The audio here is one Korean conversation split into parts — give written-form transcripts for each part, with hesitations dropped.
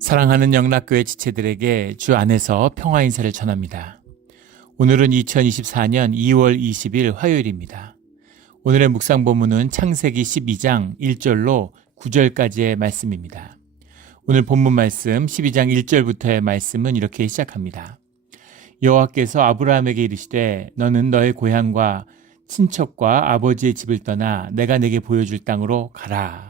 사랑하는 영락교회 지체들에게 주 안에서 평화 인사를 전합니다. 오늘은 2024년 2월 20일 화요일입니다. 오늘의 묵상 본문은 창세기 12장 1절로 9절까지의 말씀입니다. 오늘 본문 말씀 12장 1절부터의 말씀은 이렇게 시작합니다. 여호와께서 아브라함에게 이르시되 너는 너의 고향과 친척과 아버지의 집을 떠나 내가 내게 보여줄 땅으로 가라.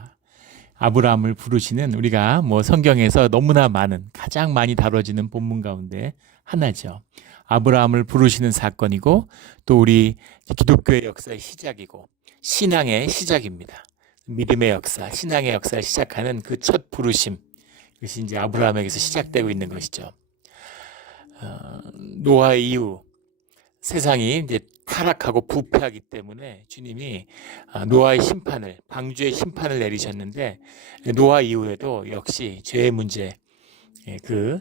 아브라함을 부르시는 우리가 성경에서 너무나 많은 가장 많이 다뤄지는 본문 가운데 하나죠. 아브라함을 부르시는 사건이고 또 우리 기독교의 역사의 시작이고 신앙의 시작입니다. 믿음의 역사, 신앙의 역사를 시작하는 그 첫 부르심, 그것이 이제 아브라함에게서 시작되고 있는 것이죠. 노아 이후 세상이 이제 타락하고 부패하기 때문에 주님이 노아의 심판을, 방주의 심판을 내리셨는데 노아 이후에도 역시 죄의 문제, 그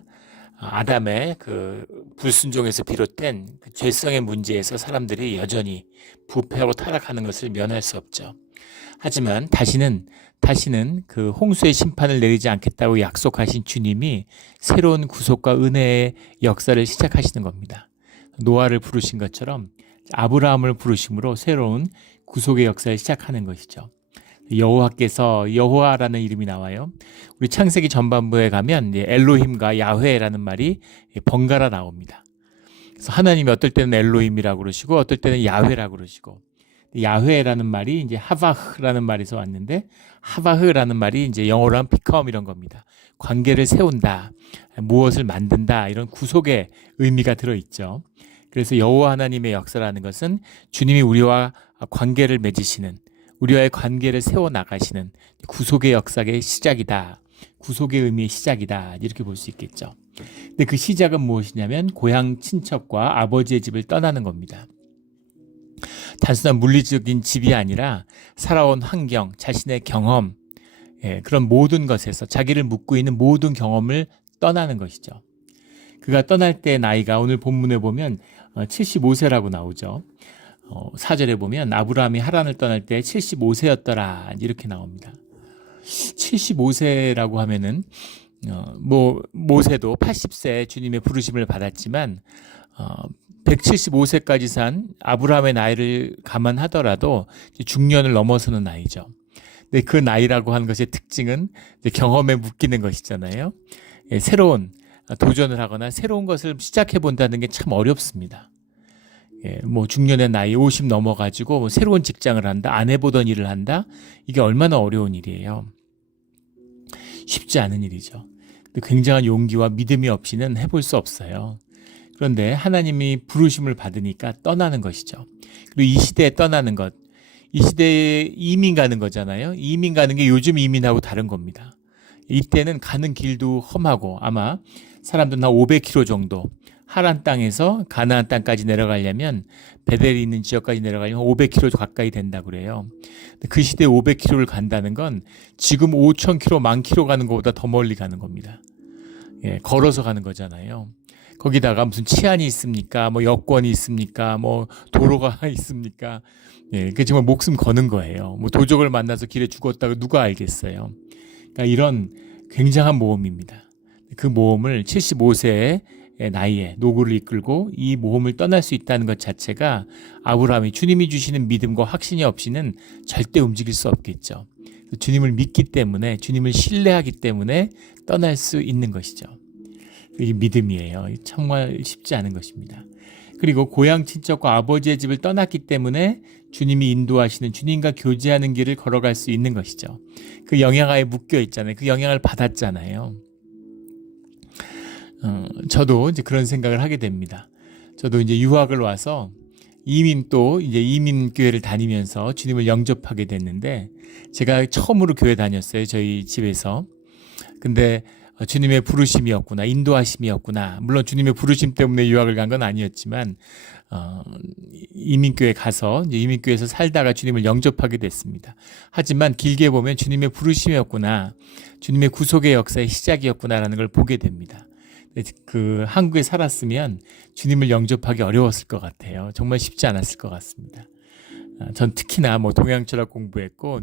아담의 그 불순종에서 비롯된 그 죄성의 문제에서 사람들이 여전히 부패하고 타락하는 것을 면할 수 없죠. 하지만 다시는 그 홍수의 심판을 내리지 않겠다고 약속하신 주님이 새로운 구속과 은혜의 역사를 시작하시는 겁니다. 노아를 부르신 것처럼 아브라함을 부르심으로 새로운 구속의 역사를 시작하는 것이죠. 여호와께서, 여호와라는 이름이 나와요. 우리 창세기 전반부에 가면 엘로힘과 야훼라는 말이 번갈아 나옵니다. 그래서 하나님이 어떨 때는 엘로힘이라고 그러시고 어떨 때는 야훼라고 그러시고, 야훼라는 말이 이제 하바흐라는 말에서 왔는데, 하바흐라는 말이 이제 영어로 하면 become 이런 겁니다. 관계를 세운다, 무엇을 만든다, 이런 구속의 의미가 들어있죠. 그래서 여호와 하나님의 역사라는 것은 주님이 우리와 관계를 맺으시는, 우리와의 관계를 세워나가시는 구속의 역사의 시작이다. 구속의 의미의 시작이다. 이렇게 볼 수 있겠죠. 근데 그 시작은 무엇이냐면 고향 친척과 아버지의 집을 떠나는 겁니다. 단순한 물리적인 집이 아니라 살아온 환경, 자신의 경험, 그런 모든 것에서 자기를 묶고 있는 모든 경험을 떠나는 것이죠. 그가 떠날 때 나이가 오늘 본문에 보면 75세라고 나오죠. 4절에 보면 아브라함이 하란을 떠날 때 75세였더라 이렇게 나옵니다. 75세라고 하면은 모세도 80세 주님의 부르심을 받았지만 175세까지 산 아브라함의 나이를 감안하더라도 중년을 넘어서는 나이죠. 근데 그 나이라고 하는 것의 특징은 경험에 묶이는 것이잖아요. 새로운 도전을 하거나 새로운 것을 시작해 본다는 게 참 어렵습니다. 중년의 나이 50 넘어가지고 새로운 직장을 한다, 안 해보던 일을 한다, 이게 얼마나 어려운 일이에요. 쉽지 않은 일이죠. 굉장한 용기와 믿음이 없이는 해볼 수 없어요. 그런데 하나님이 부르심을 받으니까 떠나는 것이죠. 그리고 이 시대에 떠나는 것, 이 시대에 이민 가는 거잖아요. 이민 가는 게 요즘 이민하고 다른 겁니다. 이때는 가는 길도 험하고 아마 사람들은 한 500km 정도, 하란 땅에서 가나안 땅까지 내려가려면, 베델이 있는 지역까지 내려가려면 500km 가까이 된다고 그래요. 그 시대에 500km를 간다는 건 지금 5,000km, 10,000km 가는 것보다 더 멀리 가는 겁니다. 걸어서 가는 거잖아요. 거기다가 무슨 치안이 있습니까? 여권이 있습니까? 도로가 있습니까? 그 정말 목숨 거는 거예요. 도적을 만나서 길에 죽었다고 누가 알겠어요. 그러니까 이런 굉장한 모험입니다. 그 모험을 75세의 나이에 노고를 이끌고 이 모험을 떠날 수 있다는 것 자체가 아브라함이 주님이 주시는 믿음과 확신이 없이는 절대 움직일 수 없겠죠. 주님을 믿기 때문에, 주님을 신뢰하기 때문에 떠날 수 있는 것이죠. 이게 믿음이에요. 정말 쉽지 않은 것입니다. 그리고 고향 친척과 아버지의 집을 떠났기 때문에 주님이 인도하시는, 주님과 교제하는 길을 걸어갈 수 있는 것이죠. 그 영향하에 묶여 있잖아요. 그 영향을 받았잖아요. 저도 이제 그런 생각을 하게 됩니다. 저도 이제 유학을 와서 이민교회를 다니면서 주님을 영접하게 됐는데, 제가 처음으로 교회 다녔어요. 저희 집에서. 근데 주님의 부르심이었구나, 인도하심이었구나. 물론 주님의 부르심 때문에 유학을 간 건 아니었지만, 이민교회 가서, 이제 이민교회에서 살다가 주님을 영접하게 됐습니다. 하지만 길게 보면 주님의 부르심이었구나, 주님의 구속의 역사의 시작이었구나라는 걸 보게 됩니다. 그 한국에 살았으면 주님을 영접하기 어려웠을 것 같아요. 정말 쉽지 않았을 것 같습니다. 전 특히나 동양 철학 공부했고,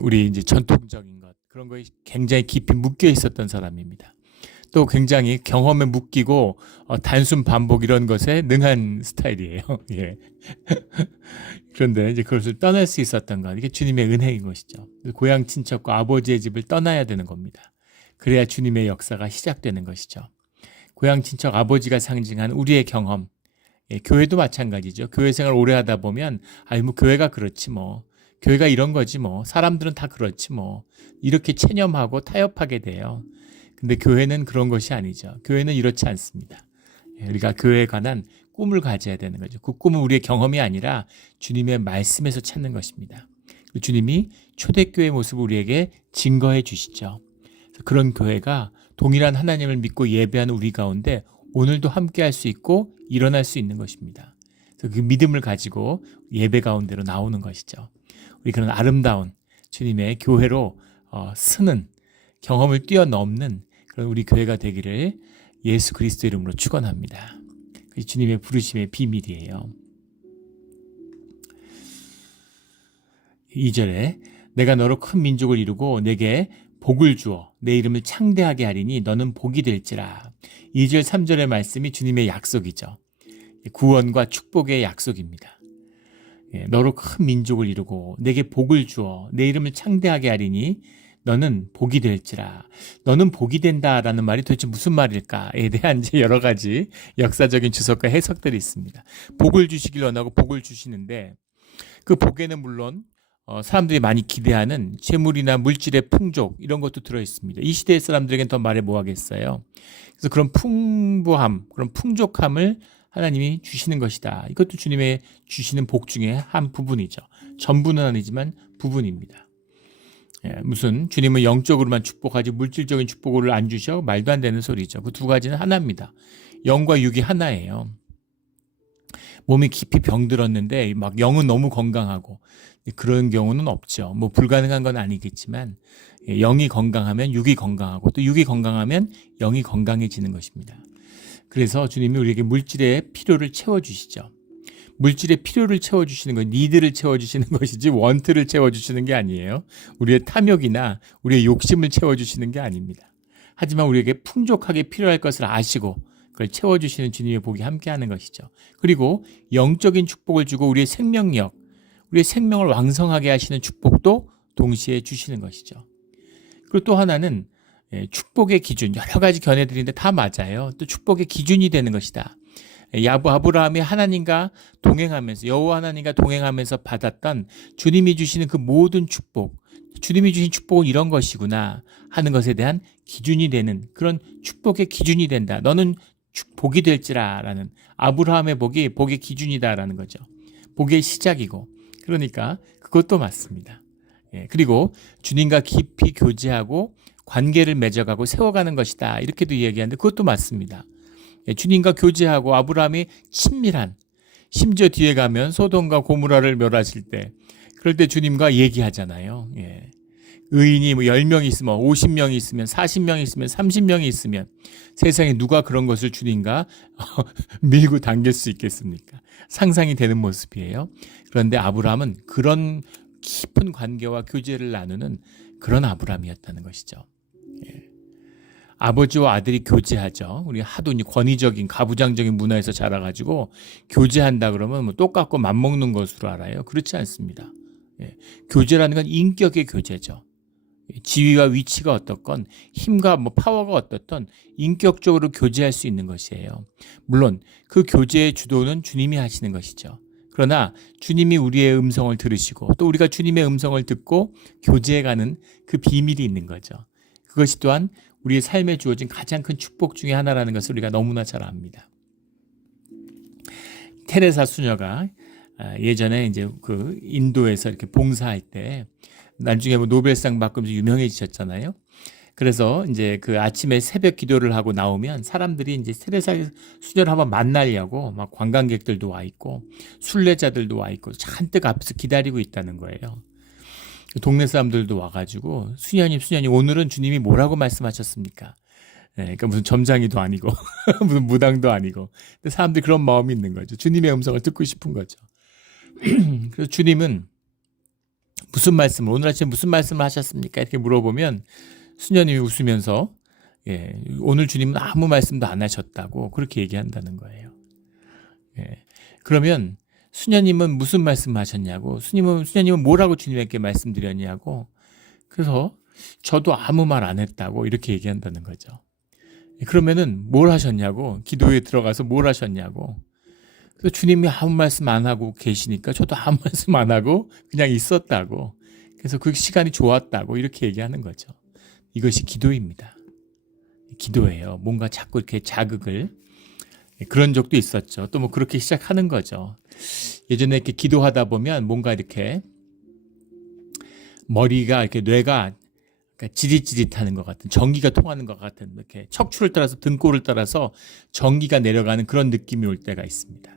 우리 이제 전통적인 것, 그런 거에 굉장히 깊이 묶여 있었던 사람입니다. 또 굉장히 경험에 묶이고 단순 반복 이런 것에 능한 스타일이에요. 예. 그런데 이제 그것을 떠날 수 있었던 것, 이게 주님의 은혜인 것이죠. 고향 친척과 아버지의 집을 떠나야 되는 겁니다. 그래야 주님의 역사가 시작되는 것이죠. 고향 친척 아버지가 상징한 우리의 경험, 예, 교회도 마찬가지죠. 교회 생활 오래 하다 보면 뭐 교회가 그렇지 뭐, 교회가 이런 거지 뭐, 사람들은 다 그렇지 뭐, 이렇게 체념하고 타협하게 돼요. 근데 교회는 그런 것이 아니죠. 교회는 이렇지 않습니다. 우리가 교회에 관한 꿈을 가져야 되는 거죠. 그 꿈은 우리의 경험이 아니라 주님의 말씀에서 찾는 것입니다. 주님이 초대교회의 모습을 우리에게 증거해 주시죠. 그런 교회가 동일한 하나님을 믿고 예배하는 우리 가운데 오늘도 함께 할 수 있고 일어날 수 있는 것입니다. 그래서 그 믿음을 가지고 예배 가운데로 나오는 것이죠. 우리 그런 아름다운 주님의 교회로 쓰는 경험을 뛰어넘는 그런 우리 교회가 되기를 예수 그리스도 이름으로 축원합니다. 그게 주님의 부르심의 비밀이에요. 2절에 내가 너로 큰 민족을 이루고 내게 복을 주어 내 이름을 창대하게 하리니 너는 복이 될지라. 2절 3절의 말씀이 주님의 약속이죠. 구원과 축복의 약속입니다. 너로 큰 민족을 이루고 내게 복을 주어 내 이름을 창대하게 하리니 너는 복이 될지라. 너는 복이 된다라는 말이 도대체 무슨 말일까에 대한 이제 여러 가지 역사적인 주석과 해석들이 있습니다. 복을 주시길 원하고 복을 주시는데 그 복에는 물론 사람들이 많이 기대하는 재물이나 물질의 풍족 이런 것도 들어있습니다. 이 시대의 사람들에겐 더 말해 뭐하겠어요. 그래서 그런 풍부함, 그런 풍족함을 하나님이 주시는 것이다. 이것도 주님의 주시는 복 중에 한 부분이죠. 전부는 아니지만 부분입니다. 무슨 주님은 영적으로만 축복하지 물질적인 축복을 안 주셔? 말도 안 되는 소리죠. 그 두 가지는 하나입니다. 영과 육이 하나예요. 몸이 깊이 병들었는데 막 영은 너무 건강하고 그런 경우는 없죠. 뭐 불가능한 건 아니겠지만 영이 건강하면 육이 건강하고 또 육이 건강하면 영이 건강해지는 것입니다. 그래서 주님이 우리에게 물질의 필요를 채워주시죠. 물질의 필요를 채워주시는 건 니드를 채워주시는 것이지 원트를 채워주시는 게 아니에요. 우리의 탐욕이나 우리의 욕심을 채워주시는 게 아닙니다. 하지만 우리에게 풍족하게 필요할 것을 아시고 그걸 채워주시는 주님의 복이 함께하는 것이죠. 그리고 영적인 축복을 주고 우리의 생명력, 우리의 생명을 왕성하게 하시는 축복도 동시에 주시는 것이죠. 그리고 또 하나는 축복의 기준, 여러 가지 견해들인데 다 맞아요. 또 축복의 기준이 되는 것이다. 아브라함이 하나님과 동행하면서 여호와 하나님과 동행하면서 받았던 주님이 주시는 그 모든 축복, 주님이 주신 축복은 이런 것이구나 하는 것에 대한 기준이 되는 그런 축복의 기준이 된다. 너는 복이 될지라라는 아브라함의 복이 복의 기준이다라는 거죠. 복의 시작이고 그러니까 그것도 맞습니다. 그리고 주님과 깊이 교제하고 관계를 맺어가고 세워가는 것이다. 이렇게도 이야기하는데 그것도 맞습니다. 주님과 교제하고 아브라함이 친밀한, 심지어 뒤에 가면 소돔과 고모라를 멸하실 때 그럴 때 주님과 얘기하잖아요. 의인이 10명이 있으면 50명이 있으면 40명이 있으면 30명이 있으면 세상에 누가 그런 것을 주님과 밀고 당길 수 있겠습니까? 상상이 되는 모습이에요. 그런데 아브라함은 그런 깊은 관계와 교제를 나누는 그런 아브라함이었다는 것이죠. 아버지와 아들이 교제하죠. 우리 하도 권위적인 가부장적인 문화에서 자라가지고 교제한다 그러면 뭐 똑같고 맞먹는 것으로 알아요. 그렇지 않습니다. 교제라는 건 인격의 교제죠. 지위와 위치가 어떻건 힘과 파워가 어떻든 인격적으로 교제할 수 있는 것이에요. 물론 그 교제의 주도는 주님이 하시는 것이죠. 그러나 주님이 우리의 음성을 들으시고 또 우리가 주님의 음성을 듣고 교제해가는 그 비밀이 있는 거죠. 그것이 또한 우리의 삶에 주어진 가장 큰 축복 중에 하나라는 것을 우리가 너무나 잘 압니다. 테레사 수녀가 예전에 이제 그 인도에서 이렇게 봉사할 때 나중에 노벨상 받으면서 유명해지셨잖아요. 그래서 이제 그 아침에 새벽 기도를 하고 나오면 사람들이 이제 테레사 수녀를 한번 만나려고 막 관광객들도 와 있고 순례자들도 와 있고 잔뜩 앞에서 기다리고 있다는 거예요. 동네 사람들도 와가지고 수녀님 오늘은 주님이 뭐라고 말씀하셨습니까? 그러니까 무슨 점장이도 아니고 무슨 무당도 아니고 근데 사람들이 그런 마음이 있는 거죠. 주님의 음성을 듣고 싶은 거죠. 그래서 주님은 무슨 말씀을 오늘 아침에 무슨 말씀을 하셨습니까? 이렇게 물어보면 수녀님이 웃으면서 오늘 주님은 아무 말씀도 안 하셨다고 그렇게 얘기한다는 거예요. 그러면 수녀님은 무슨 말씀을 하셨냐고, 수녀님은 뭐라고 주님에게 말씀드렸냐고, 그래서 저도 아무 말 안 했다고 이렇게 얘기한다는 거죠. 그러면은 뭘 하셨냐고, 기도에 들어가서 뭘 하셨냐고. 그래서 주님이 아무 말씀 안 하고 계시니까 저도 아무 말씀 안 하고 그냥 있었다고. 그래서 그 시간이 좋았다고 이렇게 얘기하는 거죠. 이것이 기도입니다. 기도예요. 뭔가 자꾸 이렇게 자극을, 그런 적도 있었죠. 또 뭐 그렇게 시작하는 거죠. 예전에 이렇게 기도하다 보면 뭔가 이렇게 머리가, 이렇게 뇌가 지릿지릿하는 것 같은, 전기가 통하는 것 같은, 이렇게 척추를 따라서, 등골을 따라서 전기가 내려가는 그런 느낌이 올 때가 있습니다.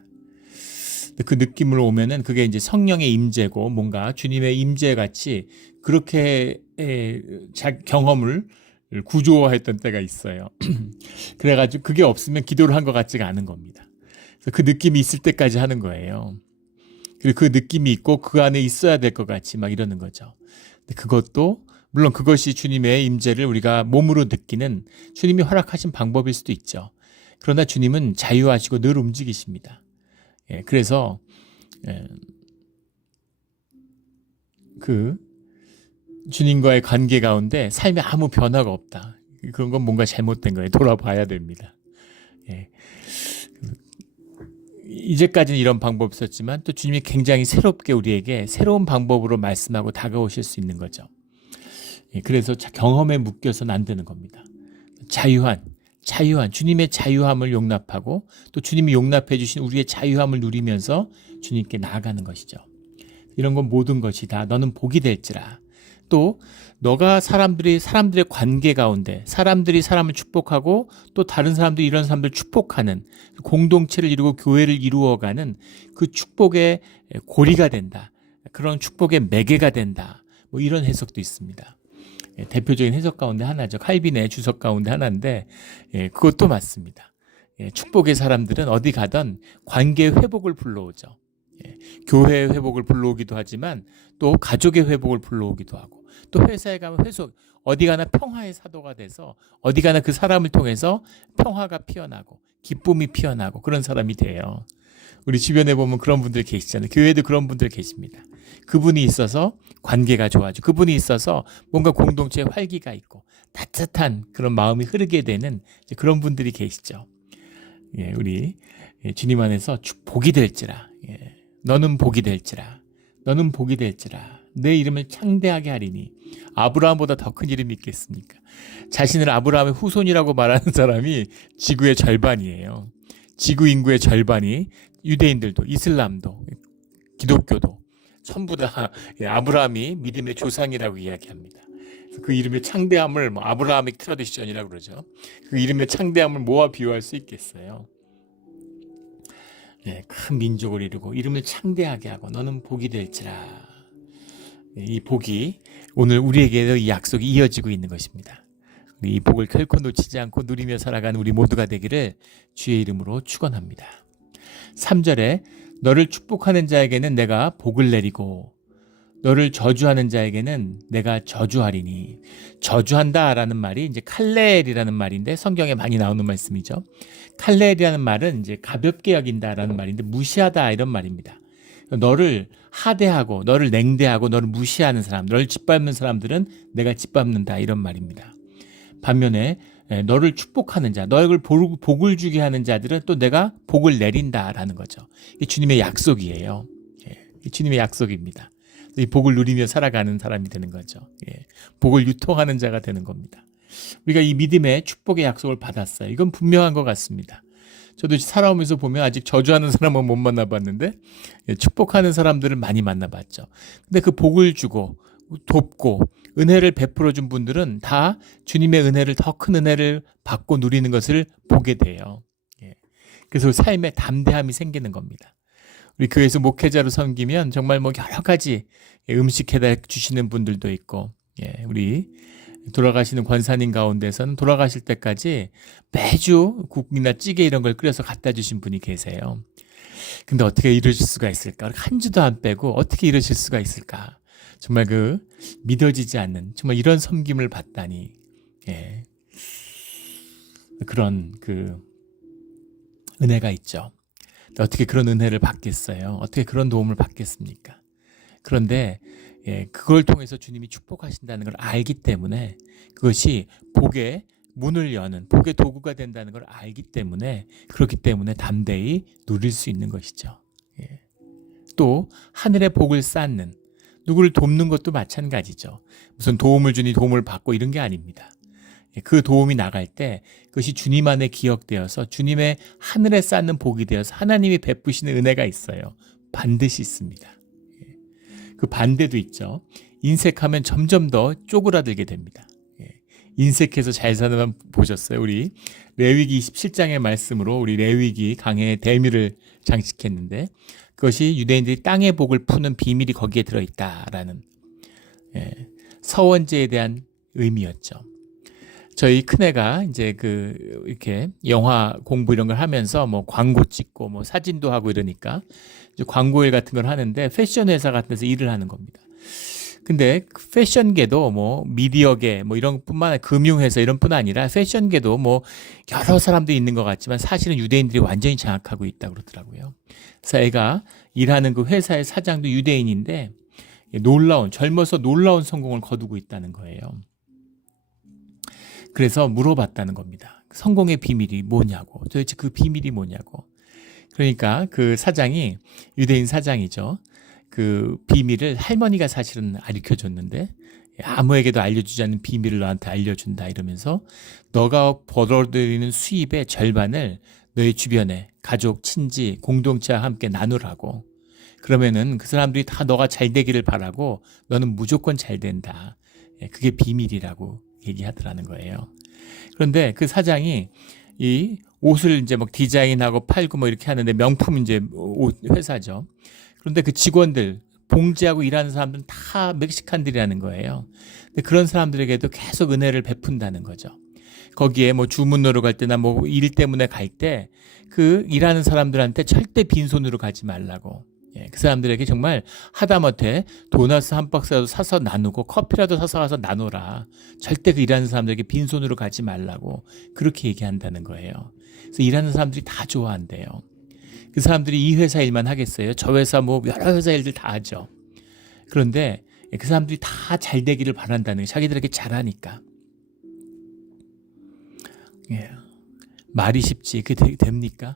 그 느낌을 오면은 그게 이제 성령의 임재고, 뭔가 주님의 임재 같이 그렇게 경험을 구조화했던 때가 있어요. 그래가지고 그게 없으면 기도를 한 것 같지가 않은 겁니다. 그래서 그 느낌이 있을 때까지 하는 거예요. 그리고 그 느낌이 있고 그 안에 있어야 될 것 같이 막 이러는 거죠. 근데 그것도 물론 그것이 주님의 임재를 우리가 몸으로 느끼는 주님이 허락하신 방법일 수도 있죠. 그러나 주님은 자유하시고 늘 움직이십니다. 그래서 그 주님과의 관계 가운데 삶에 아무 변화가 없다. 그런 건 뭔가 잘못된 거예요. 돌아봐야 됩니다. 이제까지는 이런 방법이 있었지만 또 주님이 굉장히 새롭게 우리에게 새로운 방법으로 말씀하고 다가오실 수 있는 거죠. 그래서 경험에 묶여서는 안 되는 겁니다. 자유한 주님의 자유함을 용납하고 또 주님이 용납해 주신 우리의 자유함을 누리면서 주님께 나아가는 것이죠. 이런 건 모든 것이 다 너는 복이 될지라. 또 너가 사람들의 관계 가운데 사람들이 사람을 축복하고 또 다른 사람들이 이런 사람들을 축복하는 공동체를 이루고 교회를 이루어가는 그 축복의 고리가 된다. 그런 축복의 매개가 된다. 뭐 이런 해석도 있습니다. 대표적인 해석 가운데 하나죠. 칼빈의 주석 가운데 하나인데 그것도 맞습니다. 축복의 사람들은 어디 가든 관계 회복을 불러오죠. 교회의 회복을 불러오기도 하지만 또 가족의 회복을 불러오기도 하고 또 회사에 가면 어디 가나 평화의 사도가 돼서 어디 가나 그 사람을 통해서 평화가 피어나고 기쁨이 피어나고 그런 사람이 돼요. 우리 주변에 보면 그런 분들 계시잖아요. 교회에도 그런 분들 계십니다. 그분이 있어서 관계가 좋아지고 그분이 있어서 뭔가 공동체에 활기가 있고 따뜻한 그런 마음이 흐르게 되는 그런 분들이 계시죠. 우리 주님 안에서 복이 될지라. 너는 복이 될지라. 너는 복이 될지라. 내 이름을 창대하게 하리니. 아브라함보다 더 큰 이름이 있겠습니까? 자신을 아브라함의 후손이라고 말하는 사람이 지구의 절반이에요. 지구 인구의 절반이 유대인들도 이슬람도 기독교도 전부 다 아브라함이 믿음의 조상이라고 이야기합니다. 그 이름의 창대함을 아브라함의 트라디션이라고 그러죠. 그 이름의 창대함을 뭐와 비유할 수 있겠어요? 큰 민족을 이루고 이름을 창대하게 하고 너는 복이 될지라. 이 복이 오늘 우리에게도 이 약속이 이어지고 있는 것입니다. 이 복을 결코 놓치지 않고 누리며 살아가는 우리 모두가 되기를 주의 이름으로 축원합니다. 3절에 너를 축복하는 자에게는 내가 복을 내리고 너를 저주하는 자에게는 내가 저주하리니. 저주한다라는 말이 이제 칼레엘이라는 말인데 성경에 많이 나오는 말씀이죠. 칼레엘이라는 말은 이제 가볍게 여긴다라는 말인데 무시하다 이런 말입니다. 너를 하대하고 너를 냉대하고 너를 무시하는 사람, 너를 짓밟는 사람들은 내가 짓밟는다 이런 말입니다. 반면에 너를 축복하는 자, 너를 복을 주게 하는 자들은 또 내가 복을 내린다라는 거죠. 이게 주님의 약속이에요. 주님의 약속입니다. 이 복을 누리며 살아가는 사람이 되는 거죠. 복을 유통하는 자가 되는 겁니다. 우리가 이 믿음의 축복의 약속을 받았어요. 이건 분명한 것 같습니다. 저도 살아오면서 보면 아직 저주하는 사람은 못 만나봤는데 축복하는 사람들을 많이 만나봤죠. 근데 그 복을 주고 돕고 은혜를 베풀어준 분들은 다 주님의 은혜를 더 큰 은혜를 받고 누리는 것을 보게 돼요. 그래서 삶에 담대함이 생기는 겁니다. 우리 교회에서 목회자로 섬기면 정말 뭐 여러 가지 음식 해다 주시는 분들도 있고, 우리 돌아가시는 권사님 가운데서는 돌아가실 때까지 매주 국이나 찌개 이런 걸 끓여서 갖다 주신 분이 계세요. 근데 어떻게 이러실 수가 있을까? 한 주도 안 빼고 어떻게 이러실 수가 있을까? 정말 그 믿어지지 않는 정말 이런 섬김을 받다니. 예. 그런 그 은혜가 있죠. 어떻게 그런 은혜를 받겠어요? 어떻게 그런 도움을 받겠습니까? 그런데 그걸 통해서 주님이 축복하신다는 걸 알기 때문에 그것이 복의 문을 여는 복의 도구가 된다는 걸 알기 때문에 그렇기 때문에 담대히 누릴 수 있는 것이죠. 또 하늘의 복을 쌓는 누구를 돕는 것도 마찬가지죠. 무슨 도움을 주니 도움을 받고 이런 게 아닙니다. 그 도움이 나갈 때 그것이 주님 안에 기억되어서 주님의 하늘에 쌓는 복이 되어서 하나님이 베푸시는 은혜가 있어요. 반드시 있습니다. 그 반대도 있죠. 인색하면 점점 더 쪼그라들게 됩니다. 인색해서 잘 사는 분 보셨어요? 우리 레위기 27장의 말씀으로 우리 레위기 강에 대미를 장식했는데 그것이 유대인들이 땅의 복을 푸는 비밀이 거기에 들어있다라는 서원제에 대한 의미였죠. 저희 큰애가 이제 이렇게 영화 공부 이런 걸 하면서 뭐 광고 찍고 뭐 사진도 하고 이러니까 이제 광고일 같은 걸 하는데 패션 회사 같은 데서 일을 하는 겁니다. 근데 패션계도 뭐 미디어계 뭐 이런 뿐만 아니라 금융회사 이런 뿐 아니라 패션계도 뭐 여러 사람들이 있는 것 같지만 사실은 유대인들이 완전히 장악하고 있다고 그러더라고요. 그래서 애가 일하는 그 회사의 사장도 유대인인데 젊어서 놀라운 성공을 거두고 있다는 거예요. 그래서 물어봤다는 겁니다. 성공의 비밀이 뭐냐고. 도대체 그 비밀이 뭐냐고. 그러니까 그 사장이 유대인 사장이죠. 그 비밀을 할머니가 사실은 알려줬는데 아무에게도 알려주지 않는 비밀을 너한테 알려준다 이러면서 너가 벌어들이는 수입의 절반을 너의 주변에 가족, 친지, 공동체와 함께 나누라고. 그러면은 그 사람들이 다 너가 잘 되기를 바라고 너는 무조건 잘 된다. 그게 비밀이라고 얘기하더라는 거예요. 그런데 그 사장이 이 옷을 이제 막 디자인하고 팔고 뭐 이렇게 하는데 명품 이제 옷 회사죠. 그런데 그 직원들 봉제하고 일하는 사람들은 다 멕시칸들이라는 거예요. 근데 그런 사람들에게도 계속 은혜를 베푼다는 거죠. 거기에 뭐 주문으로 갈 때나 뭐 일 때문에 갈 때 그 일하는 사람들한테 절대 빈손으로 가지 말라고. 그 사람들에게 정말 하다못해 도넛 한 박스라도 사서 나누고 커피라도 사서 가서 나눠라. 절대 그 일하는 사람들에게 빈손으로 가지 말라고 그렇게 얘기한다는 거예요. 그래서 일하는 사람들이 다 좋아한대요. 그 사람들이 이 회사 일만 하겠어요? 저 회사 뭐 여러 회사 일들 다 하죠. 그런데 그 사람들이 다 잘 되기를 바란다는 게 자기들에게 잘하니까. 말이 쉽지 그게 됩니까?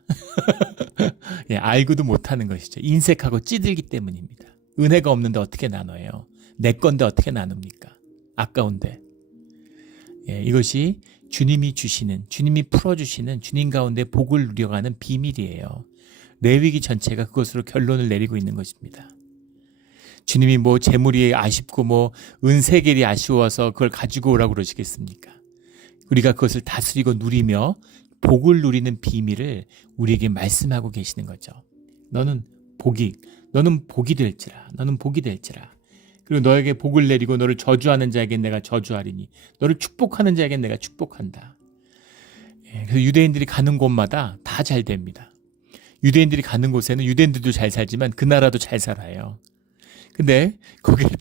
알고도 못하는 것이죠. 인색하고 찌들기 때문입니다. 은혜가 없는데 어떻게 나눠요? 내 건데 어떻게 나눕니까? 아까운데. 이것이 주님이 주시는, 주님이 풀어주시는 주님 가운데 복을 누려가는 비밀이에요. 레위기 전체가 그것으로 결론을 내리고 있는 것입니다. 주님이 뭐 재물이 아쉽고 뭐 은세겔이 아쉬워서 그걸 가지고 오라고 그러시겠습니까? 우리가 그것을 다스리고 누리며 복을 누리는 비밀을 우리에게 말씀하고 계시는 거죠. 너는 복이 될지라. 너는 복이 될지라. 그리고 너에게 복을 내리고 너를 저주하는 자에게 내가 저주하리니 너를 축복하는 자에게 내가 축복한다. 그래서 유대인들이 가는 곳마다 다 잘 됩니다. 유대인들이 가는 곳에는 유대인들도 잘 살지만 그 나라도 잘 살아요. 근데 거기를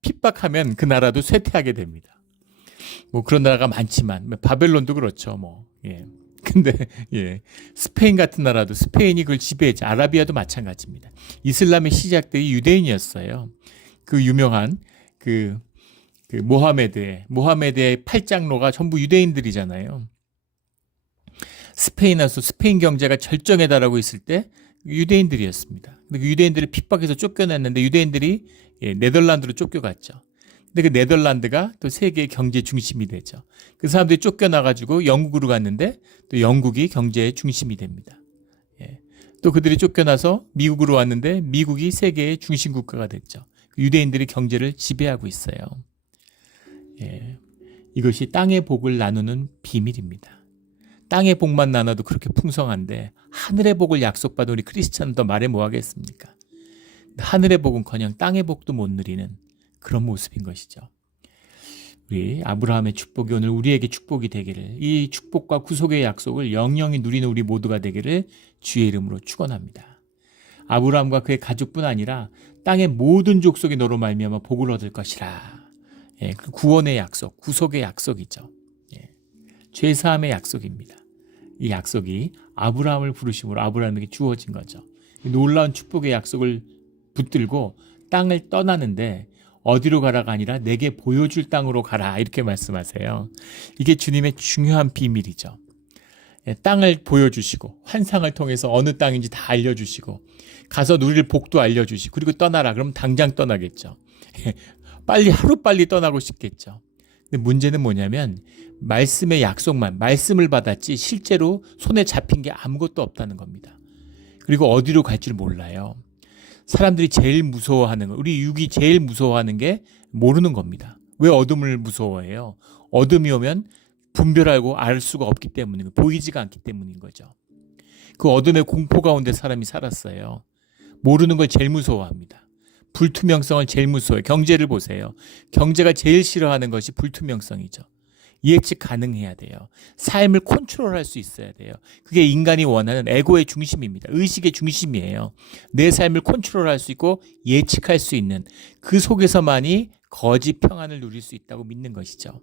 핍박하면 그 나라도 쇠퇴하게 됩니다. 뭐 그런 나라가 많지만 바벨론도 그렇죠. 근데 스페인 같은 나라도 스페인이 그걸 지배했죠. 아라비아도 마찬가지입니다. 이슬람의 시작들이 유대인이었어요. 그 유명한 그 모하메드의 팔장로가 전부 유대인들이잖아요. 스페인에서 스페인 경제가 절정에 달하고 있을 때 유대인들이었습니다. 근데 그 유대인들을 핍박해서 쫓겨났는데 유대인들이 네덜란드로 쫓겨갔죠. 근데 그 네덜란드가 또 세계의 경제 중심이 되죠. 그 사람들이 쫓겨나가지고 영국으로 갔는데 또 영국이 경제의 중심이 됩니다. 또 그들이 쫓겨나서 미국으로 왔는데 미국이 세계의 중심 국가가 됐죠. 유대인들이 경제를 지배하고 있어요. 이것이 땅의 복을 나누는 비밀입니다. 땅의 복만 나눠도 그렇게 풍성한데 하늘의 복을 약속받은 우리 크리스찬은 더 말해 뭐하겠습니까? 하늘의 복은커녕 땅의 복도 못 누리는 그런 모습인 것이죠. 우리 아브라함의 축복이 오늘 우리에게 축복이 되기를, 이 축복과 구속의 약속을 영영히 누리는 우리 모두가 되기를 주의 이름으로 축원합니다. 아브라함과 그의 가족뿐 아니라 땅의 모든 족속이 너로 말미암아 복을 얻을 것이라. 예, 그 구원의 약속, 구속의 약속이죠. 예, 죄사함의 약속입니다. 이 약속이 아브라함을 부르심으로 아브라함에게 주어진 거죠. 놀라운 축복의 약속을 붙들고 땅을 떠나는데 어디로 가라가 아니라 내게 보여줄 땅으로 가라 이렇게 말씀하세요. 이게 주님의 중요한 비밀이죠. 예, 땅을 보여주시고 환상을 통해서 어느 땅인지 다 알려주시고 가서 누릴 복도 알려주시고 그리고 떠나라 그럼 당장 떠나겠죠. 빨리 하루빨리 떠나고 싶겠죠. 근데 문제는 뭐냐면 말씀의 약속만 말씀을 받았지 실제로 손에 잡힌 게 아무것도 없다는 겁니다. 그리고 어디로 갈지 몰라요. 사람들이 제일 무서워하는 거, 우리 육이 제일 무서워하는 게 모르는 겁니다. 왜 어둠을 무서워해요? 어둠이 오면 분별하고 알 수가 없기 때문이고 보이지가 않기 때문인 거죠. 그 어둠의 공포 가운데 사람이 살았어요. 모르는 걸 제일 무서워합니다. 불투명성을 제일 무서워해요. 경제를 보세요. 경제가 제일 싫어하는 것이 불투명성이죠. 예측 가능해야 돼요. 삶을 컨트롤할 수 있어야 돼요. 그게 인간이 원하는 에고의 중심입니다. 의식의 중심이에요. 내 삶을 컨트롤할 수 있고 예측할 수 있는 그 속에서만이 거짓 평안을 누릴 수 있다고 믿는 것이죠.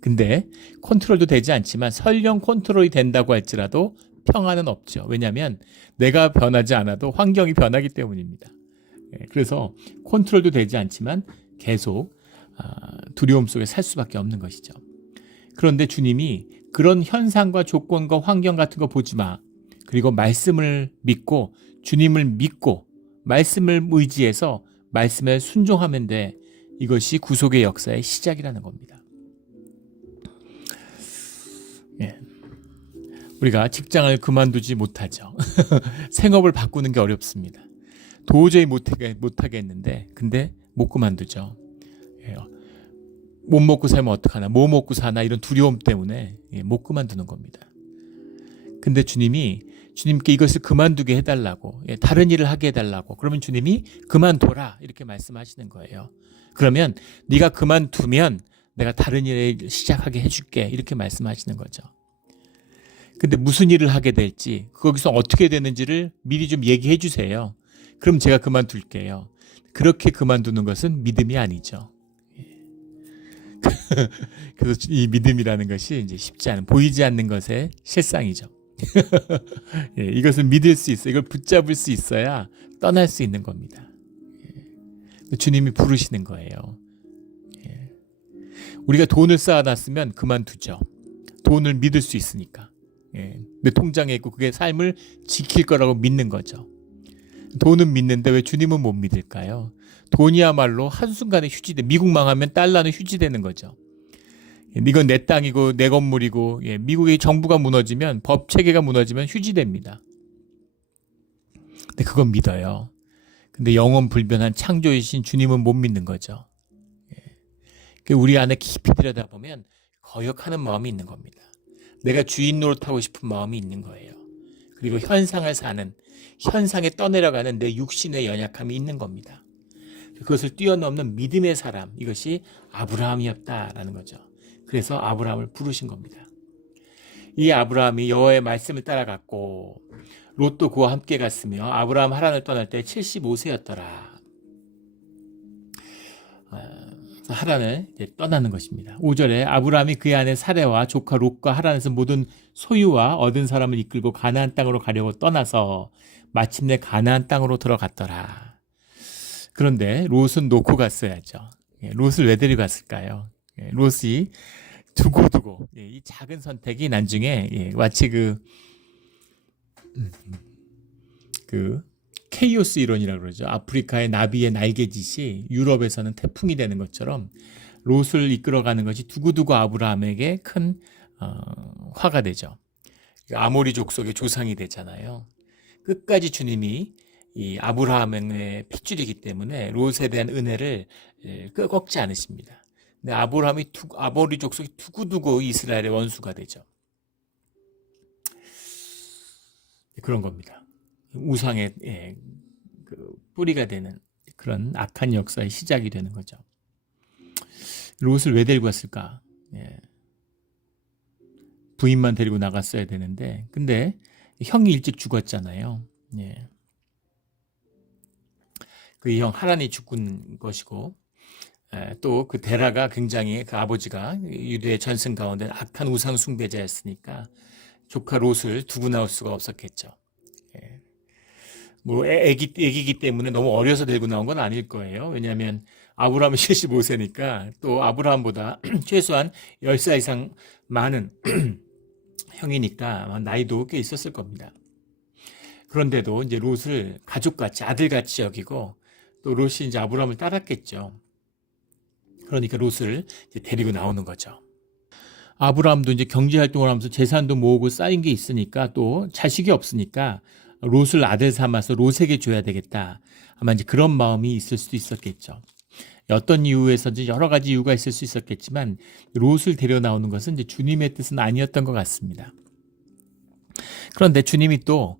근데 컨트롤도 되지 않지만 설령 컨트롤이 된다고 할지라도 평안은 없죠. 왜냐하면 내가 변하지 않아도 환경이 변하기 때문입니다. 그래서 컨트롤도 되지 않지만 계속 두려움 속에 살 수밖에 없는 것이죠. 그런데 주님이 그런 현상과 조건과 환경 같은 거 보지 마. 그리고 말씀을 믿고 주님을 믿고 말씀을 의지해서 말씀에 순종하면 돼. 이것이 구속의 역사의 시작이라는 겁니다. 예. 우리가 직장을 그만두지 못하죠. 생업을 바꾸는 게 어렵습니다. 도저히 못하겠는데 근데 못 그만두죠. 예. 못 먹고 살면 어떡하나, 뭐 먹고 사나 이런 두려움 때문에 못 그만두는 겁니다. 근데 주님께 이것을 그만두게 해달라고, 다른 일을 하게 해달라고, 그러면 주님이 그만둬라 이렇게 말씀하시는 거예요. 그러면 네가 그만두면 내가 다른 일을 시작하게 해줄게 이렇게 말씀하시는 거죠. 근데 무슨 일을 하게 될지, 거기서 어떻게 되는지를 미리 좀 얘기해 주세요. 그럼 제가 그만둘게요. 그렇게 그만두는 것은 믿음이 아니죠. 그래서 이 믿음이라는 것이 이제 쉽지 않은, 보이지 않는 것의 실상이죠. 예, 이것을 믿을 수 있어, 이걸 붙잡을 수 있어야 떠날 수 있는 겁니다. 예, 주님이 부르시는 거예요. 예, 우리가 돈을 쌓아놨으면 그만두죠. 돈을 믿을 수 있으니까. 예, 내 통장에 있고 그게 삶을 지킬 거라고 믿는 거죠. 돈은 믿는데 왜 주님은 못 믿을까요? 돈이야말로 한순간에 휴지돼. 미국 망하면 달러는 휴지되는 거죠. 이건 내 땅이고 내 건물이고, 미국의 정부가 무너지면, 법 체계가 무너지면 휴지됩니다. 근데 그건 믿어요. 근데 영원 불변한 창조이신 주님은 못 믿는 거죠. 우리 안에 깊이 들여다보면 거역하는 마음이 있는 겁니다. 내가 주인 노릇하고 싶은 마음이 있는 거예요. 그리고 현상을 사는, 현상에 떠내려가는 내 육신의 연약함이 있는 겁니다. 그것을 뛰어넘는 믿음의 사람, 이것이 아브라함이었다라는 거죠. 그래서 아브라함을 부르신 겁니다. 이 아브라함이 여호와의 말씀을 따라갔고 롯도 그와 함께 갔으며 아브라함 하란을 떠날 때 75세였더라. 하란을 떠나는 것입니다. 5절에 아브라함이 그의 아내 사레와 조카 롯과 하란에서 모든 소유와 얻은 사람을 이끌고 가나안 땅으로 가려고 떠나서 마침내 가나안 땅으로 들어갔더라. 그런데 롯은 놓고 갔어야죠. 롯을 왜 데리고 갔을까요? 롯이 두고두고, 이 작은 선택이 나중에 마치 그 케이오스 이론이라고 그러죠. 아프리카의 나비의 날개짓이 유럽에서는 태풍이 되는 것처럼 롯을 이끌어가는 것이 두고두고 아브라함에게 큰 화가 되죠. 아모리 족속의 조상이 되잖아요. 끝까지 주님이 이 아브라함의 핏줄이기 때문에 롯에 대한 은혜를 꺾지 않으십니다. 근데 아모리 족속이 두고두고 이스라엘의 원수가 되죠. 그런 겁니다. 우상의 그 뿌리가 되는 그런 악한 역사의 시작이 되는 거죠. 롯을 왜 데리고 왔을까? 부인만 데리고 나갔어야 되는데, 근데 형이 일찍 죽었잖아요. 그 형 하란이 죽은 것이고, 또 그 데라가 굉장히 그 아버지가 유대의 전승 가운데 악한 우상 숭배자였으니까 조카 롯을 두고 나올 수가 없었겠죠. 예. 뭐 애기기 때문에 너무 어려서 데리고 나온 건 아닐 거예요. 왜냐하면 아브라함은 75세니까 또 아브라함보다 최소한 10살 이상 많은 형이니까 나이도 꽤 있었을 겁니다. 그런데도 이제 롯을 가족같이 아들같이 여기고 또 롯이 이제 아브라함을 따랐겠죠. 그러니까 롯을 이제 데리고 나오는 거죠. 아브라함도 이제 경제 활동을 하면서 재산도 모으고 쌓인 게 있으니까 또 자식이 없으니까 롯을 아들 삼아서 롯에게 줘야 되겠다. 아마 이제 그런 마음이 있을 수도 있었겠죠. 어떤 이유에서인지 여러 가지 이유가 있을 수 있었겠지만 롯을 데려 나오는 것은 이제 주님의 뜻은 아니었던 것 같습니다. 그런데 주님이 또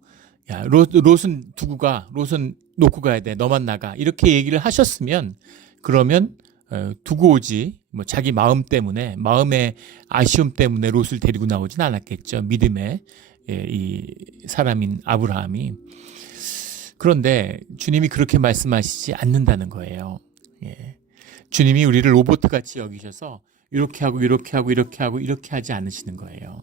야, 롯은 두고 가, 롯은 놓고 가야 돼, 너만 나가 이렇게 얘기를 하셨으면 그러면 두고 오지 뭐 자기 마음 때문에 마음의 아쉬움 때문에 롯을 데리고 나오진 않았겠죠. 믿음의 이 사람인 아브라함이. 그런데 주님이 그렇게 말씀하시지 않는다는 거예요. 예. 주님이 우리를 로봇같이 여기셔서 이렇게 하고 이렇게 하고 이렇게 하고 이렇게 하지 않으시는 거예요.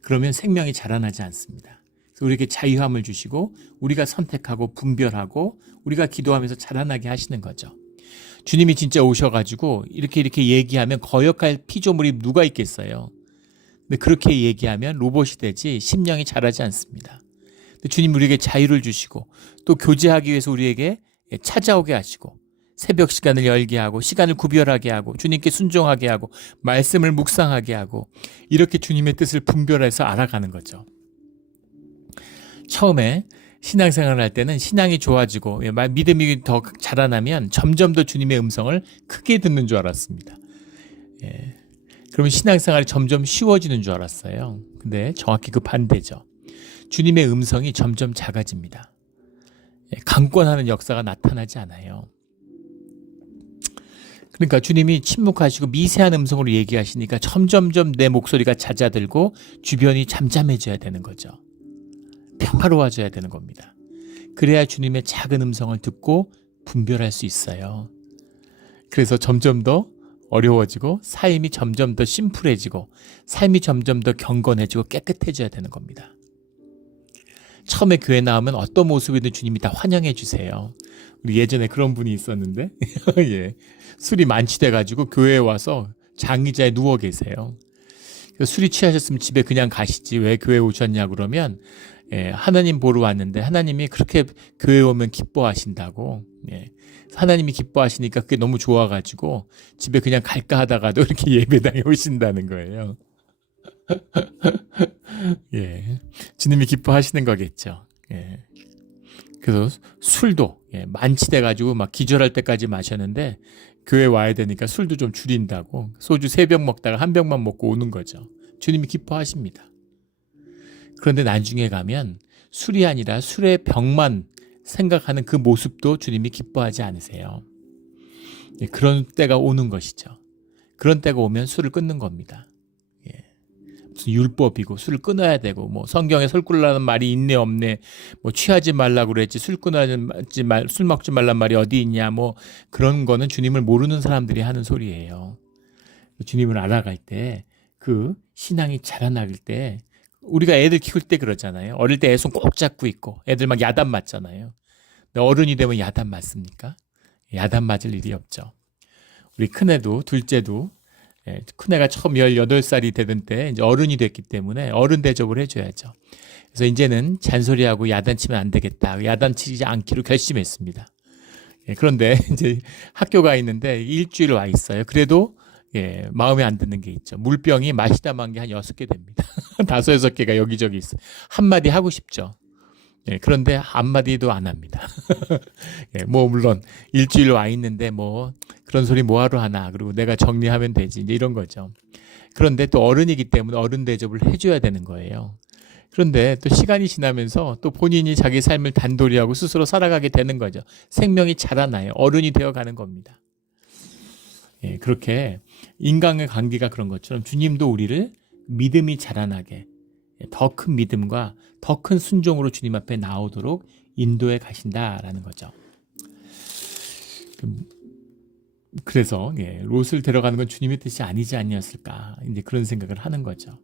그러면 생명이 자라나지 않습니다. 그래서 우리에게 자유함을 주시고 우리가 선택하고 분별하고 우리가 기도하면서 자라나게 하시는 거죠. 주님이 진짜 오셔가지고 이렇게 얘기하면 거역할 피조물이 누가 있겠어요. 근데 그렇게 얘기하면 로봇이 되지 심령이 자라지 않습니다. 근데 주님 우리에게 자유를 주시고 또 교제하기 위해서 우리에게 찾아오게 하시고 새벽 시간을 열게 하고 시간을 구별하게 하고 주님께 순종하게 하고 말씀을 묵상하게 하고 이렇게 주님의 뜻을 분별해서 알아가는 거죠. 처음에 신앙생활을 할 때는 신앙이 좋아지고 믿음이 더 자라나면 점점 더 주님의 음성을 크게 듣는 줄 알았습니다. 예. 그러면 신앙생활이 점점 쉬워지는 줄 알았어요. 근데 정확히 그 반대죠. 주님의 음성이 점점 작아집니다. 예. 강권하는 역사가 나타나지 않아요. 그러니까 주님이 침묵하시고 미세한 음성으로 얘기하시니까 점점점 내 목소리가 잦아들고 주변이 잠잠해져야 되는 거죠. 평화로워져야 되는 겁니다. 그래야 주님의 작은 음성을 듣고 분별할 수 있어요. 그래서 점점 더 어려워지고 삶이 점점 더 심플해지고 삶이 점점 더 경건해지고 깨끗해져야 되는 겁니다. 처음에 교회 나오면 어떤 모습이든 주님이 다 환영해 주세요. 우리 예전에 그런 분이 있었는데 예. 술이 만취돼가지고 교회에 와서 장의자에 누워 계세요. 술이 취하셨으면 집에 그냥 가시지 왜 교회에 오셨냐 그러면 예, 하나님 보러 왔는데 하나님이 그렇게 교회에 오면 기뻐하신다고. 예, 하나님이 기뻐하시니까 그게 너무 좋아가지고 집에 그냥 갈까 하다가도 이렇게 예배당에 오신다는 거예요. 예, 주님이 기뻐하시는 거겠죠. 예. 그래서 술도 만취돼가지고 막 기절할 때까지 마셨는데 교회 와야 되니까 술도 좀 줄인다고 소주 3병 먹다가 1병만 먹고 오는 거죠. 주님이 기뻐하십니다. 그런데 나중에 가면 술이 아니라 술의 병만 생각하는 그 모습도 주님이 기뻐하지 않으세요. 그런 때가 오는 것이죠. 그런 때가 오면 술을 끊는 겁니다. 무슨 율법이고 술을 끊어야 되고 뭐 성경에 술 끊으라는 말이 있네 없네 뭐 취하지 말라고 그랬지 술 먹지 말란 말이 어디 있냐 뭐 그런 거는 주님을 모르는 사람들이 하는 소리예요. 주님을 알아갈 때 그 신앙이 자라나길 때 우리가 애들 키울 때 그러잖아요. 어릴 때 애 손 꼭 잡고 있고 애들 막 야단 맞잖아요. 근데 어른이 되면 야단 맞습니까? 야단 맞을 일이 없죠. 우리 큰애도 둘째도 큰애가 처음 18살이 되던 때 이제 어른이 됐기 때문에 어른 대접을 해줘야죠. 그래서 이제는 잔소리하고 야단치면 안 되겠다. 야단치지 않기로 결심했습니다. 그런데 이제 학교가 있는데 일주일 와 있어요. 그래도 마음에 안 드는 게 있죠. 물병이 마시다 만 게 한 6개 됩니다. 5, 6개가 여기저기 있어요. 한마디 하고 싶죠. 그런데 한마디도 안 합니다. 뭐 물론 일주일 와 있는데 뭐 그런 소리 뭐하러 하나 그리고 내가 정리하면 되지 이제 이런 거죠. 그런데 또 어른이기 때문에 어른 대접을 해줘야 되는 거예요. 그런데 또 시간이 지나면서 또 본인이 자기 삶을 단돌이하고 스스로 살아가게 되는 거죠. 생명이 자라나요. 어른이 되어가는 겁니다. 그렇게 인간의 관계가 그런 것처럼 주님도 우리를 믿음이 자라나게 더 큰 믿음과 더 큰 순종으로 주님 앞에 나오도록 인도해 가신다라는 거죠. 그래서 롯을 데려가는 건 주님의 뜻이 아니지 않았을까 이제 그런 생각을 하는 거죠.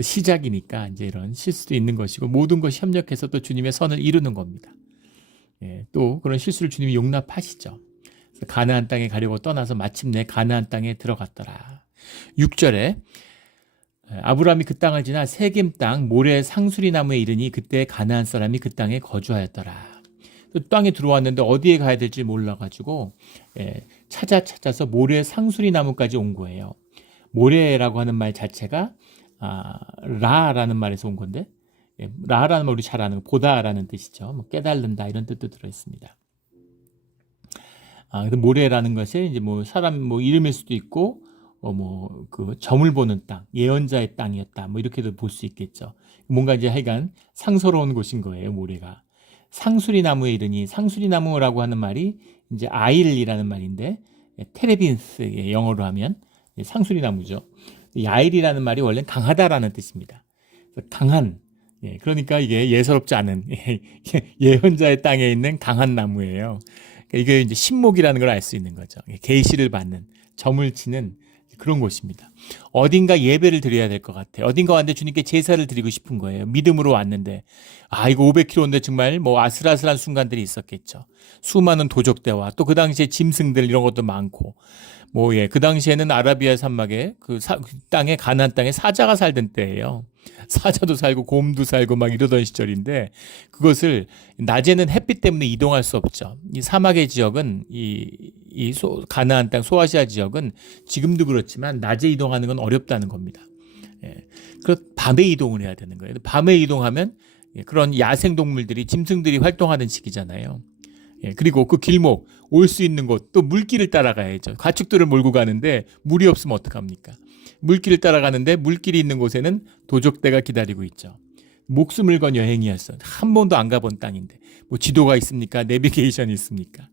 시작이니까 이제 이런 실수도 있는 것이고 모든 것이 협력해서 또 주님의 선을 이루는 겁니다. 또 그런 실수를 주님이 용납하시죠. 그래서 가나안 땅에 가려고 떠나서 마침내 가나안 땅에 들어갔더라. 6절에 아브라함이 그 땅을 지나 세겜 땅 모레 상수리 나무에 이르니 그때 가나안 사람이 그 땅에 거주하였더라. 그 땅에 들어왔는데 어디에 가야 될지 몰라가지고 찾아서 모레 상수리 나무까지 온 거예요. 모레라고 하는 말 자체가 라라는 말에서 온 건데 라라는 말 우리 잘 아는 거 보다라는 뜻이죠. 뭐 깨달는다 이런 뜻도 들어있습니다. 근데 모레라는 것이 이제 뭐 사람 뭐 이름일 수도 있고 뭐 그 점을 보는 땅, 예언자의 땅이었다. 뭐 이렇게도 볼 수 있겠죠. 뭔가 이제 하여간 상서로운 곳인 거예요. 모레가. 상수리 나무에 이르니 상수리 나무라고 하는 말이 이제 아일이라는 말인데 테레빈스 영어로 하면 상수리 나무죠. 야일이라는 말이 원래 강하다라는 뜻입니다. 강한 그러니까 이게 예사롭지 않은 예언자의 땅에 있는 강한 나무예요. 이게 이제 신목이라는 걸 알 수 있는 거죠. 계시를 받는 점을 치는 그런 곳입니다. 어딘가 예배를 드려야 될 것 같아요. 어딘가 왔는데 주님께 제사를 드리고 싶은 거예요. 믿음으로 왔는데 이거 500km인데 정말 뭐 아슬아슬한 순간들이 있었겠죠. 수많은 도적대와 또 그 당시에 짐승들 이런 것도 많고 그 당시에는 아라비아 산막에 그 땅에 가나안 땅에 사자가 살던 때예요. 사자도 살고 곰도 살고 막 이러던 시절인데 그것을 낮에는 햇빛 때문에 이동할 수 없죠. 이 사막의 지역은 가나안 땅 소아시아 지역은 지금도 그렇지만 낮에 이동하는 건 어렵다는 겁니다. 그래서 밤에 이동을 해야 되는 거예요. 밤에 이동하면 그런 야생 동물들이 짐승들이 활동하는 시기잖아요. 그리고 그 길목 올 수 있는 곳 또 물길을 따라가야죠. 가축들을 몰고 가는데 물이 없으면 어떡합니까? 물길을 따라가는데 물길이 있는 곳에는 도적대가 기다리고 있죠. 목숨을 건 여행이었어. 한 번도 안 가본 땅인데 뭐 지도가 있습니까? 내비게이션이 있습니까?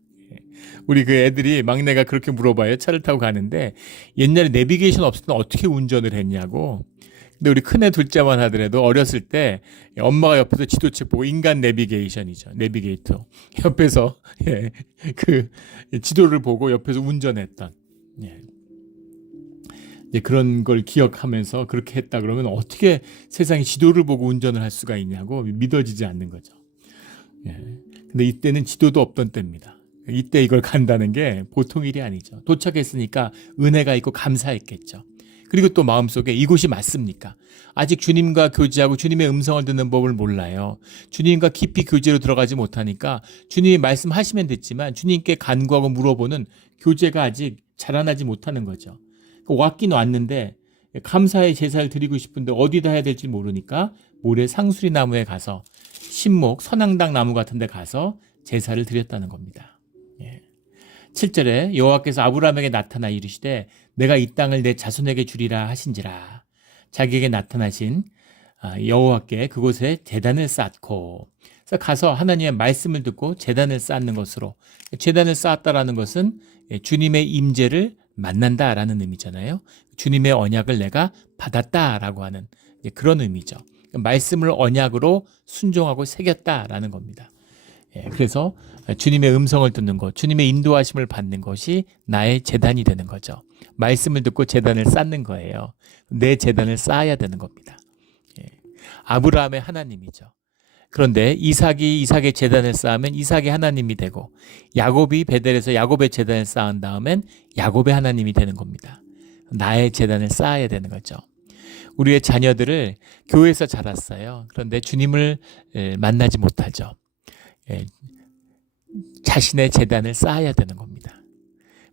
우리 그 애들이 막내가 그렇게 물어봐요. 차를 타고 가는데 옛날에 내비게이션 없을 때 어떻게 운전을 했냐고. 근데 우리 큰애 둘째만 하더라도 어렸을 때 엄마가 옆에서 지도책 보고 인간 내비게이션이죠. 내비게이터. 옆에서 그 지도를 보고 옆에서 운전했던 그런 걸 기억하면서 그렇게 했다 그러면 어떻게 세상에 지도를 보고 운전을 할 수가 있냐고 믿어지지 않는 거죠. 근데 이때는 지도도 없던 때입니다. 이때 이걸 간다는 게 보통 일이 아니죠. 도착했으니까 은혜가 있고 감사했겠죠. 그리고 또 마음속에 이곳이 맞습니까? 아직 주님과 교제하고 주님의 음성을 듣는 법을 몰라요. 주님과 깊이 교제로 들어가지 못하니까 주님이 말씀하시면 됐지만 주님께 간구하고 물어보는 교제가 아직 자라나지 못하는 거죠. 왔긴 왔는데 감사의 제사를 드리고 싶은데 어디다 해야 될지 모르니까 모래 상수리 나무에 가서 신목 선앙당 나무 같은 데 가서 제사를 드렸다는 겁니다. 7절에 여호와께서 아브라함에게 나타나 이르시되 내가 이 땅을 내 자손에게 주리라 하신지라. 자기에게 나타나신 여호와께 그곳에 제단을 쌓고 그래서 가서 하나님의 말씀을 듣고 제단을 쌓는 것으로 제단을 쌓았다라는 것은 주님의 임재를 만난다라는 의미잖아요. 주님의 언약을 내가 받았다라고 하는 그런 의미죠. 말씀을 언약으로 순종하고 새겼다라는 겁니다. 그래서 주님의 음성을 듣는 것, 주님의 인도하심을 받는 것이 나의 제단이 되는 거죠. 말씀을 듣고 제단을 쌓는 거예요. 내 제단을 쌓아야 되는 겁니다. 아브라함의 하나님이죠. 그런데 이삭의 제단을 쌓으면 이삭의 하나님이 되고 야곱이 베델에서 야곱의 제단을 쌓은 다음엔 야곱의 하나님이 되는 겁니다. 나의 제단을 쌓아야 되는 거죠. 우리의 자녀들을 교회에서 자랐어요. 그런데 주님을 만나지 못하죠. 자신의 제단을 쌓아야 되는 겁니다.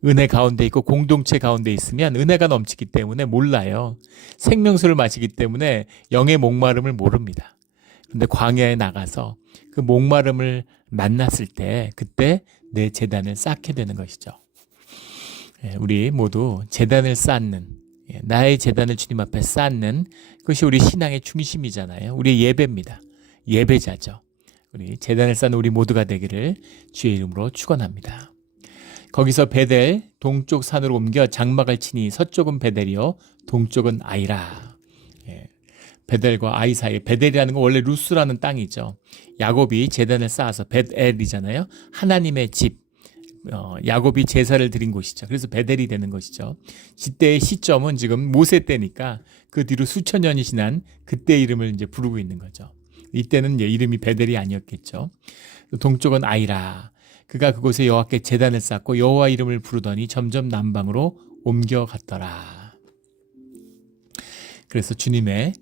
은혜 가운데 있고 공동체 가운데 있으면 은혜가 넘치기 때문에 몰라요. 생명수를 마시기 때문에 영의 목마름을 모릅니다. 그런데 광야에 나가서 그 목마름을 만났을 때 그때 내 제단을 쌓게 되는 것이죠. 우리 모두 제단을 쌓는 나의 제단을 주님 앞에 쌓는 그것이 우리 신앙의 중심이잖아요. 우리의 예배입니다. 예배자죠. 우리 제단을 쌓는 우리 모두가 되기를 주의 이름으로 축원합니다. 거기서 베델 동쪽 산으로 옮겨 장막을 치니 서쪽은 베델이요 동쪽은 아이라. 베델과 아이 사이, 베델이라는 건 원래 루스라는 땅이죠. 야곱이 제단을 쌓아서 베델이잖아요. 하나님의 집, 야곱이 제사를 드린 곳이죠. 그래서 베델이 되는 것이죠. 이때의 시점은 지금 모세 때니까 그 뒤로 수천 년이 지난 그때 이름을 이제 부르고 있는 거죠. 이때는 이제 이름이 베델이 아니었겠죠. 동쪽은 아이라. 그가 그곳에 여호와께 제단을 쌓고 여호와 이름을 부르더니 점점 남방으로 옮겨갔더라. 그래서 주님의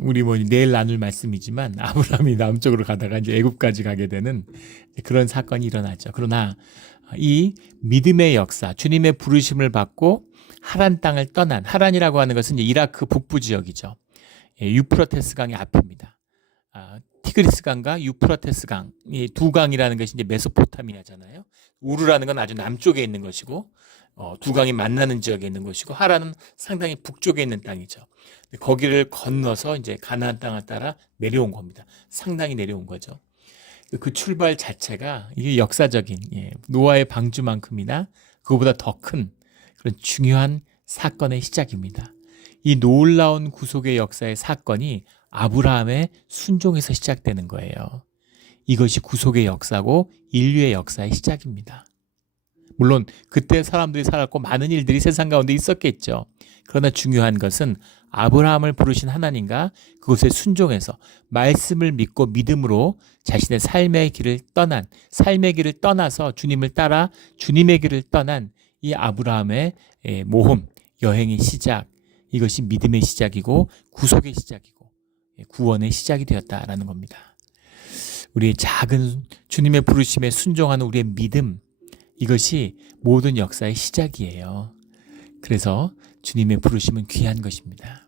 우리 내일 나눌 말씀이지만 아브라함이 남쪽으로 가다가 이제 애굽까지 가게 되는 그런 사건이 일어나죠. 그러나 이 믿음의 역사, 주님의 부르심을 받고 하란 땅을 떠난, 하란이라고 하는 것은 이제 이라크 북부 지역이죠. 유프라테스 강의 앞입니다. 티그리스 강과 유프라테스 강, 이 두 강이라는 것이 이제 메소포타미아잖아요. 우르라는 건 아주 남쪽에 있는 것이고, 두 강이 만나는 지역에 있는 것이고, 하란은 상당히 북쪽에 있는 땅이죠. 거기를 건너서 이제 가나안 땅을 따라 내려온 겁니다. 상당히 내려온 거죠. 그 출발 자체가 이게 역사적인 노아의 방주만큼이나 그거보다 더 큰 그런 중요한 사건의 시작입니다. 이 놀라운 구속의 역사의 사건이 아브라함의 순종에서 시작되는 거예요. 이것이 구속의 역사고 인류의 역사의 시작입니다. 물론 그때 사람들이 살았고 많은 일들이 세상 가운데 있었겠죠. 그러나 중요한 것은 아브라함을 부르신 하나님과 그곳에 순종해서 말씀을 믿고 믿음으로 자신의 삶의 길을 떠나서 주님을 따라 주님의 길을 떠난 이 아브라함의 모험, 여행의 시작, 이것이 믿음의 시작이고 구속의 시작이고 구원의 시작이 되었다라는 겁니다. 우리의 작은 주님의 부르심에 순종하는 우리의 믿음, 이것이 모든 역사의 시작이에요. 그래서 주님의 부르심은 귀한 것입니다.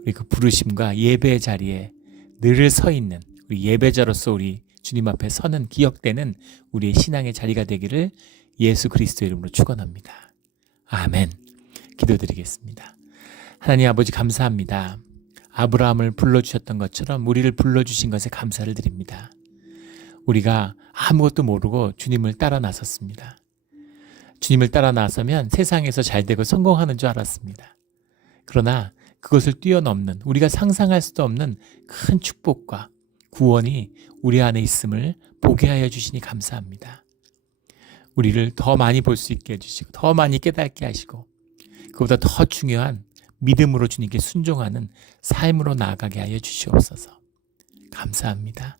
우리 그 부르심과 예배의 자리에 늘 서 있는 우리 예배자로서 우리 주님 앞에 서는 기억되는 우리의 신앙의 자리가 되기를 예수 그리스도의 이름으로 축원합니다. 아멘. 기도드리겠습니다. 하나님 아버지 감사합니다. 아브라함을 불러주셨던 것처럼 우리를 불러주신 것에 감사를 드립니다. 우리가 아무것도 모르고 주님을 따라 나섰습니다. 주님을 따라 나서면 세상에서 잘되고 성공하는 줄 알았습니다. 그러나 그것을 뛰어넘는 우리가 상상할 수도 없는 큰 축복과 구원이 우리 안에 있음을 보게 하여 주시니 감사합니다. 우리를 더 많이 볼 수 있게 해주시고 더 많이 깨닫게 하시고 그보다 더 중요한 믿음으로 주님께 순종하는 삶으로 나아가게 하여 주시옵소서. 감사합니다.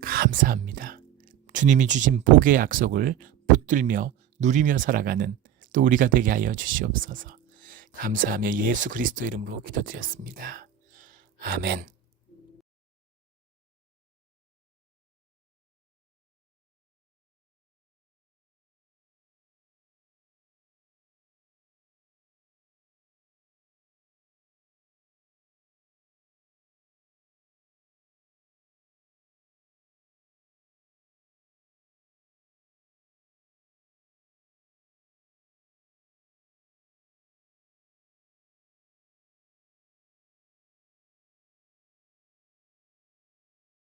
감사합니다. 주님이 주신 복의 약속을 붙들며 누리며 살아가는 또 우리가 되게 하여 주시옵소서. 감사하며 예수 그리스도 이름으로 기도드렸습니다. 아멘.